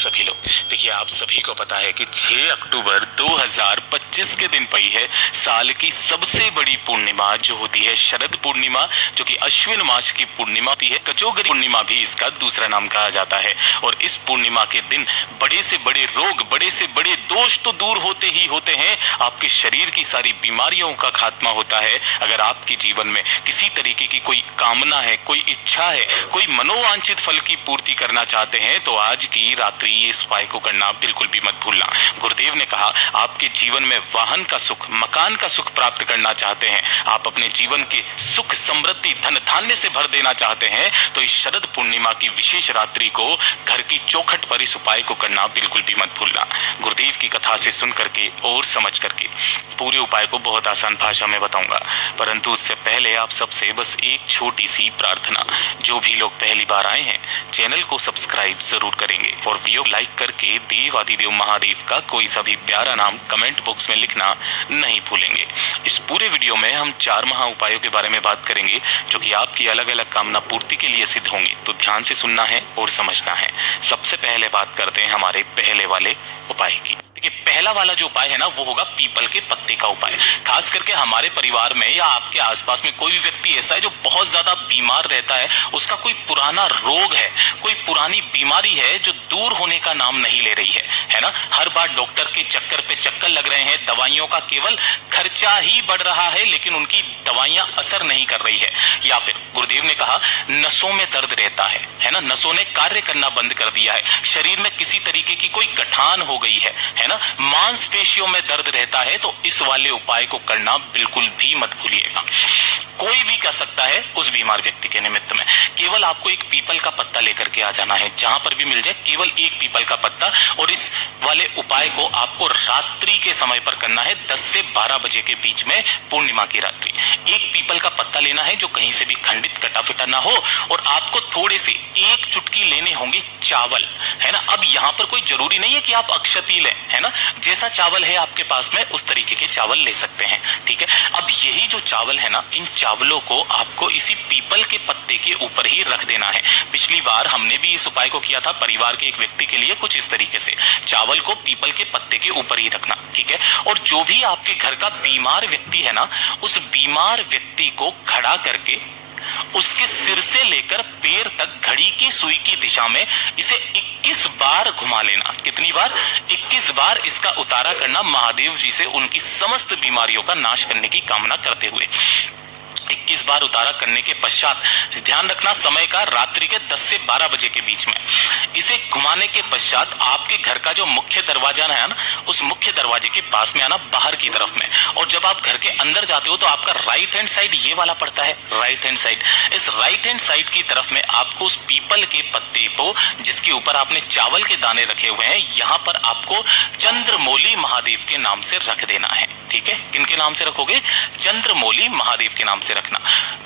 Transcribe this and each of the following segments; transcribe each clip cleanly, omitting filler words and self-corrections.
सभी लोग। देखिए, आप सभी को पता है कि 6 अक्टूबर 2025 के दिन पड़ी है साल की सबसे बड़ी पूर्णिमा, जो होती है शरद पूर्णिमा, जो कि अश्विन मास की पूर्णिमा होती है। कचौगरी पूर्णिमा भी इसका दूसरा नाम कहा जाता है। और इस पूर्णिमा के दिन बड़े से बड़े रोग, बड़े से बड़े दोष तो दूर होते ही होते हैं, आपके शरीर की सारी बीमारियों का खात्मा होता है। अगर आपके जीवन में किसी तरीके की कोई कामना है, कोई इच्छा है, कोई मनोवांछित फल की पूर्ति करना चाहते हैं, तो आज की रात्रि ये इस उपाय को करना बिल्कुल भी मत भूलना। गुरुदेव ने कहा, आपके जीवन में वाहन का सुख, मकान का सुख प्राप्त करना चाहते हैं, आप अपने जीवन के सुख, समृद्धि, धन धान्य से भर देना चाहते हैं, तो इस शरद पूर्णिमा की विशेष रात्रि को घर की चौखट पर इस उपाय को करना बिल्कुल भी मत भूलना। गुरुदेव की कथा से सुन करके और समझ करके पूरे उपाय को बहुत आसान भाषा में बताऊंगा, परंतु उससे पहले आप सबसे बस एक छोटी सी प्रार्थना। जो भी लोग पहली बार आए हैं, चैनल को सब्सक्राइब जरूर करेंगे और वीडियो लाइक करके देव आदिदेव महादेव का कोई सा भी प्यारा नाम कमेंट बॉक्स में लिखना नहीं भूलेंगे। इस पूरे वीडियो में हम 4 महा उपायों के बारे में बात करेंगे, जो कि आपकी अलग अलग कामना पूर्ति के लिए सिद्ध होंगे, तो ध्यान से सुनना है और समझना है। सबसे पहले बात करते हैं हमारे पहले वाले उपाय की। देखिए, पहला वाला जो उपाय है ना, वो होगा पीपल के पत्ते का उपाय। खास करके हमारे परिवार में या आपके आसपास में कोई भी व्यक्ति ऐसा है जो बहुत ज्यादा बीमार रहता है, उसका कोई पुराना रोग है, कोई पुरानी बीमारी है जो दूर होने का नाम नहीं ले रही है ना। हर बार डॉक्टर के चक्कर पे चक्कर लग रहे हैं, दवाइयों का केवल खर्चा ही बढ़ रहा है, लेकिन उनकी दवाइयां असर नहीं कर रही है। या फिर गुरुदेव ने कहा, नसों में दर्द रहता है ना, नसों ने कार्य करना बंद कर दिया है, शरीर में किसी तरीके की कोई गठान हो गई है ना, मांसपेशियों में दर्द रहता है, तो इस वाले उपाय को करना बिल्कुल भी मत भूलिएगा। कोई भी कर सकता है उस बीमार व्यक्ति के निमित्त में। केवल आपको एक पीपल का पत्ता लेकर के आ जाना है, जहां पर भी मिल जाए केवल एक पीपल का पत्ता। और इस वाले उपाय को आपको रात्रि के समय पर करना है, 10 से 12 बजे के बीच में, पूर्णिमा की रात्रि। एक पीपल का पत्ता लेना है जो कहीं से भी खंडित कटा फिटा ना हो, और आपको थोड़े से एक चुटकी लेने होंगे चावल, है ना। अब यहाँ पर कोई जरूरी नहीं है कि आप अक्षती लें, है ना, जैसा चावल है आपके पास में उस तरीके के चावल ले सकते हैं, ठीक है। अब यही जो चावल है ना, इन चावलों को आपको इसी पीपल के पत्ते के ऊपर ही रख देना है। पिछली बार हमने भी इस उपाय को किया था परिवार के एक व्यक्ति के लिए, कुछ इस तरीके से चावल को पीपल के पत्ते के ऊपर ही रखना, ठीक है। और जो भी आपके घर का बीमार व्यक्ति है ना, उस बीमार व्यक्ति को खड़ा करके उसके सिर से लेकर पैर तक घड़ी की सुई की दिशा में इसे 21 बार घुमा लेना। कितनी बार? 21 बार इसका उतारा करना, महादेव जी से उनकी समस्त बीमारियों का नाश करने की कामना करते हुए। 21 बार उतारा करने के पश्चात ध्यान रखना समय का, रात्रि के 10 से 12 बजे के बीच में। इसे घुमाने के पश्चात आपके घर का जो मुख्य दरवाजा है ना, उस मुख्य दरवाजे के पास में आना, बाहर की तरफ में। और जब आप घर के अंदर जाते हो तो आपका राइट हैंड साइड ये वाला पड़ता है, राइट हैंड साइड। इस राइट हैंड साइड की तरफ में आपको उस पीपल के पत्ते को, जिसके ऊपर आपने चावल के दाने रखे हुए हैं, यहाँ पर आपको चंद्रमौली महादेव के नाम से रख देना है, ठीक है। किनके नाम से रखोगे? चंद्रमौली महादेव के नाम से रखना।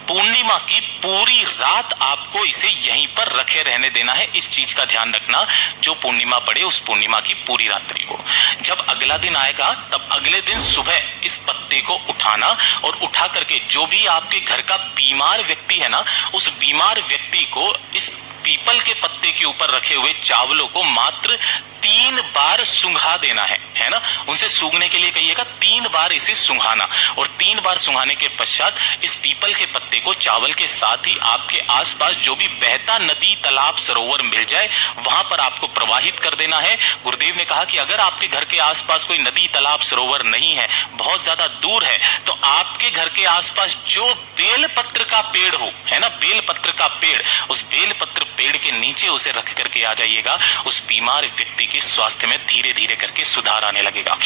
पूर्णिमा की पूरी रात आपको इसे यहीं पर रखे रहने देना है। इस चीज का ध्यान रखना, जो पूर्णिमा पड़े उस पूर्णिमा की पूरी रात्रि को। जब अगला दिन आएगा तब अगले दिन सुबह इस पत्ते को उठाना, और उठा करके जो भी आपके घर का बीमार व्यक्ति है ना, उस बीमार व्यक्ति को इस पीपल के पत्ते के ऊपर रखे हुए चावलों को मात्र 3 बार सूंघा देना है ना। उनसे सूंघने के लिए कहिएगा, 3 बार इसे सूंघाना। और 3 बार सूंघाने के पश्चात इस पीपल के पत्ते को चावल के साथ ही आपके आसपास जो भी बहता नदी, तालाब, सरोवर मिल जाए, वहां पर आपको प्रवाहित कर देना है। गुरुदेव ने कहा कि अगर आपके घर के आसपास कोई नदी, तालाब, सरोवर नहीं है, बहुत ज्यादा दूर है, तो आपके घर के आसपास जो बेलपत्र का पेड़ हो, है ना, बेलपत्र का पेड़, उस बेलपत्र पेड़ के नीचे उसे रख करके आ जाइएगा। उस बीमार व्यक्ति के स्वास्थ्य में धीरे धीरे करके सुधार आने लगेगा।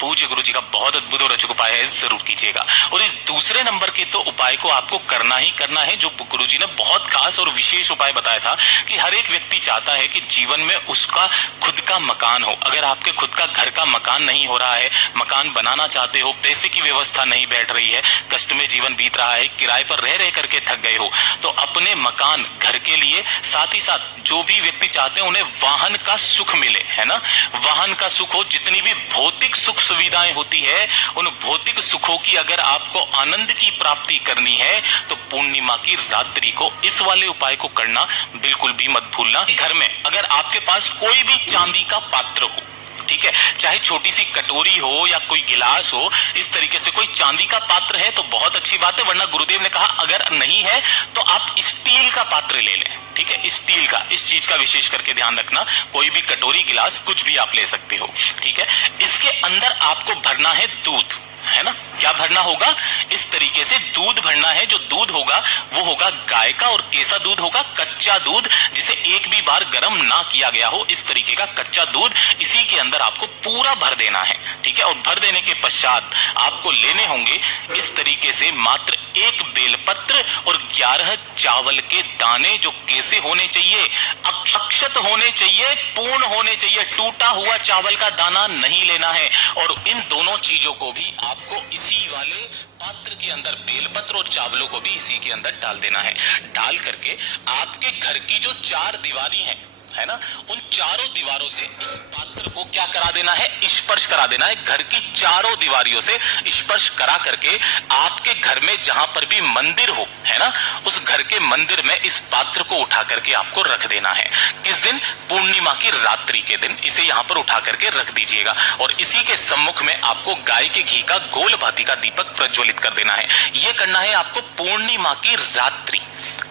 पूज्य गुरु जी का बहुत अद्भुत और अचूक उपाय है, जरूर कीजिएगा। और इस दूसरे नंबर के तो उपाय को आपको करना ही करना है, जो गुरु जी ने बहुत खास और विशेष उपाय बताया था कि हर एक व्यक्ति चाहता है कि जीवन में उसका खुद का मकान हो। अगर आपके खुद का घर का मकान नहीं हो रहा है, मकान बनाना चाहते हो, पैसे की व्यवस्था नहीं बैठ रही है, कष्ट में जीवन बीत रहा है, किराए पर रह रह करके थक गए हो, तो अपने मकान, घर के लिए, साथ ही साथ जो भी व्यक्ति चाहते हैं उन्हें वाहन का सुख मिले, है ना, वाहन का सुख हो, जितनी भी भौतिक सुख सुविधाएं होती है, उन भौतिक सुखों की अगर आपको आनंद की प्राप्ति करनी है तो पूर्णिमा की रात्रि को इस वाले उपाय को करना बिल्कुल भी मत भूलना। घर में अगर आपके पास कोई भी चांदी का पात्र हो, ठीक है, चाहे छोटी सी कटोरी हो या कोई गिलास हो, इस तरीके से कोई चांदी का पात्र है तो बहुत अच्छी बात है, वरना गुरुदेव ने कहा अगर नहीं है तो आप स्टील का पात्र ले लें। ठीक है, स्टील का, इस चीज का विशेष करके ध्यान रखना, कोई भी कटोरी गिलास कुछ भी आप ले सकते हो। ठीक है, इसके अंदर आपको भरना है दूध, है ना, क्या भरना होगा, इस तरीके से दूध भरना है। जो दूध होगा वो होगा गाय का, और कैसा दूध होगा, कच्चा दूध, जिसे एक भी बार गर्म ना किया गया हो, इस तरीके का कच्चा दूध इसी के अंदर आपको पूरा भर देना है। ठीक है, और भर देने के पश्चात आपको लेने होंगे इस तरीके से मात्र एक बेलपत्र और 11 चावल के दाने, जो कैसे होने चाहिए, अक्षत होने चाहिए, पूर्ण होने चाहिए, टूटा हुआ चावल का दाना नहीं लेना है। और इन दोनों चीजों को भी आपको इसी वाले पात्र के अंदर, बेलपत्र और चावलों को भी इसी के अंदर डाल देना है। डाल करके आपके घर की जो 4 दीवारी है ना, उन चारों दीवारों से इस पात्र को क्या करा देना है, स्पर्श करा देना है। घर की चारों दीवारियों से स्पर्श करा करके आपके घर में जहां पर भी मंदिर हो, है ना, उस घर के मंदिर में इस पात्र को उठा करके आपको रख देना है। किस दिन, पूर्णिमा की रात्रि के दिन इसे यहां पर उठा करके रख दीजिएगा, और इसी के सम्मुख में आपको गाय के घी का गोल भांति का दीपक प्रज्वलित कर देना है। यह करना है आपको पूर्णिमा की रात्रि।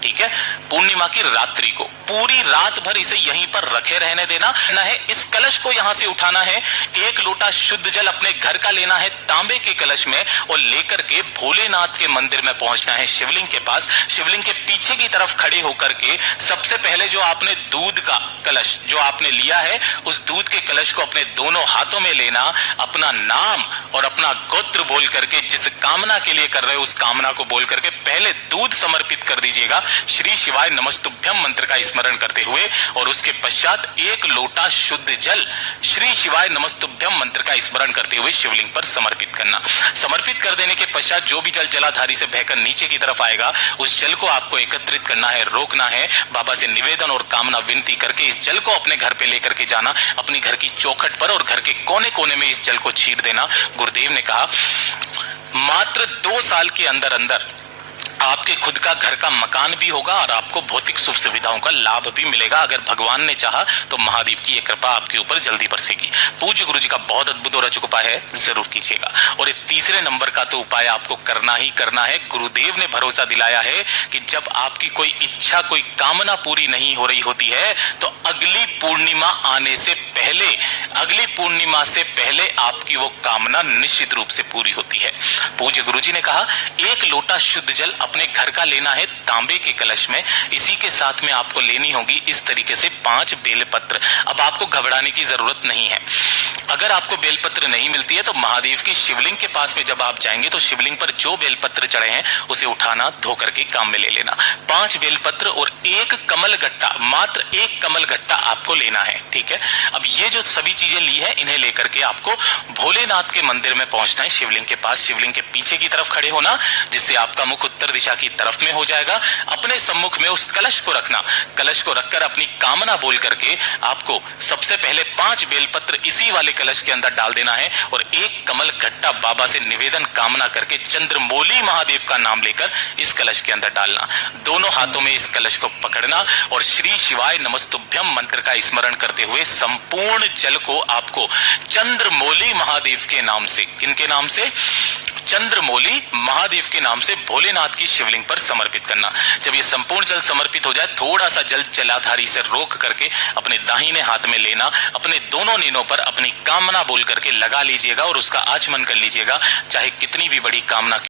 ठीक है, पूर्णिमा की रात्रि को पूरी रात भर इसे यहीं पर रखे रहने देना है। इस कलश को यहां से उठाना है, 1 लोटा शुद्ध जल अपने घर का लेना है तांबे के कलश में, और लेकर के भोलेनाथ के मंदिर में पहुंचना है, शिवलिंग के पास। शिवलिंग के पीछे की तरफ खड़े होकर के सबसे पहले जो आपने दूध का कलश जो आपने लिया है, उस दूध के कलश को अपने दोनों हाथों में लेना, अपना नाम और अपना गोत्र बोल करके, जिस कामना के लिए कर रहे हो उस कामना को बोल करके पहले दूध समर्पित कर दीजिएगा, श्री शिवाय नमस्तुभ्यम मंत्र का स्मरण करते हुए, और उसके पश्चात 1 लोटा शुद्ध जल श्री शिवाय नमस्तुभ्यम मंत्र का स्मरण करते हुए शिवलिंग पर समर्पित करना। समर्पित कर देने के पश्चात जो भी जल जलाधारी से बहकर नीचे की तरफ आएगा, उस जल को आपको एकत्रित करना है, रोकना है, बाबा से निवेदन और कामना विनती करके इस जल को अपने घर पे लेकर के जाना, अपनी घर की चौखट पर और घर के कोने कोने में इस जल को छीट देना। गुरुदेव ने कहा मात्र 2 साल के अंदर अंदर आपके खुद का घर का मकान भी होगा और आपको भौतिक सुख सुविधाओं का लाभ भी मिलेगा। अगर भगवान ने चाहा तो महादेव की ये कृपा आपके ऊपर जल्दी बरसेगी। पूज्य गुरु जी का बहुत अद्भुत और अचूक उपाय है, जरूर कीजिएगा। और ये तीसरे नंबर का तो उपाय आपको करना ही करना है। गुरुदेव ने भरोसा दिलाया है कि जब आपकी कोई इच्छा, कोई कामना पूरी नहीं हो रही होती है तो अगली पूर्णिमा आने से पहले, अगली पूर्णिमा से पहले आपकी वो कामना निश्चित रूप से पूरी होती है। पूज्य गुरु जी ने कहा 1 लोटा शुद्ध जल अपने घर का लेना है तांबे के कलश में, इसी के साथ में आपको लेनी होगी इस तरीके से 5 बेलपत्र। अब आपको घबराने की जरूरत नहीं है। अगर आपको बेलपत्र नहीं मिलती है तो महादेव की शिवलिंग के पास में जब आप जाएंगे तो शिवलिंग पर जो बेलपत्र चढ़े हैं उसे उठाना, धो करके काम में ले लेना। 5 बेलपत्र और 1 कमल गट्टा, मात्र 1 कमल गट्टा आपको लेना है। ठीक है, अब ये जो सभी चीजें ली है इन्हें लेकर के आपको भोलेनाथ के मंदिर में पहुंचना है, शिवलिंग के पास। शिवलिंग के पीछे की तरफ खड़े होना, जिससे आपका मुख उत्तर दिशा की तरफ में हो जाएगा। अपने सम्मुख में उस कलश को रखना, कलश को रखकर अपनी कामना बोल करके आपको सबसे पहले 5 बेलपत्र इसी वाले कलश के अंदर डाल देना है, और 1 कमल गट्टा बाबा से निवेदन कामना करके चंद्रमौली महादेव का नाम लेकर इस कलश के अंदर डालना। दोनों हाथों में इस कलश को पकड़ना और श्री शिवाय नमस्तुभ्यम मंत्र का स्मरण करते हुए संपूर्ण जल को आपको चंद्रमौली महादेव के नाम से, किनके नाम से, चंद्रमौली महादेव के नाम से भोलेनाथ की शिवलिंग पर समर्पित करना। जब ये संपूर्ण जल समर्पित हो जाए, थोड़ा सा जल जलाधारी से रोक करके अपने दाहिने हाथ में लेना, अपने दोनों नीनों पर अपनी कामना बोल करके लगा लीजिएगा और उसका आचमन कर लीजिएगा। चाहे कितनी भी बड़ी कामना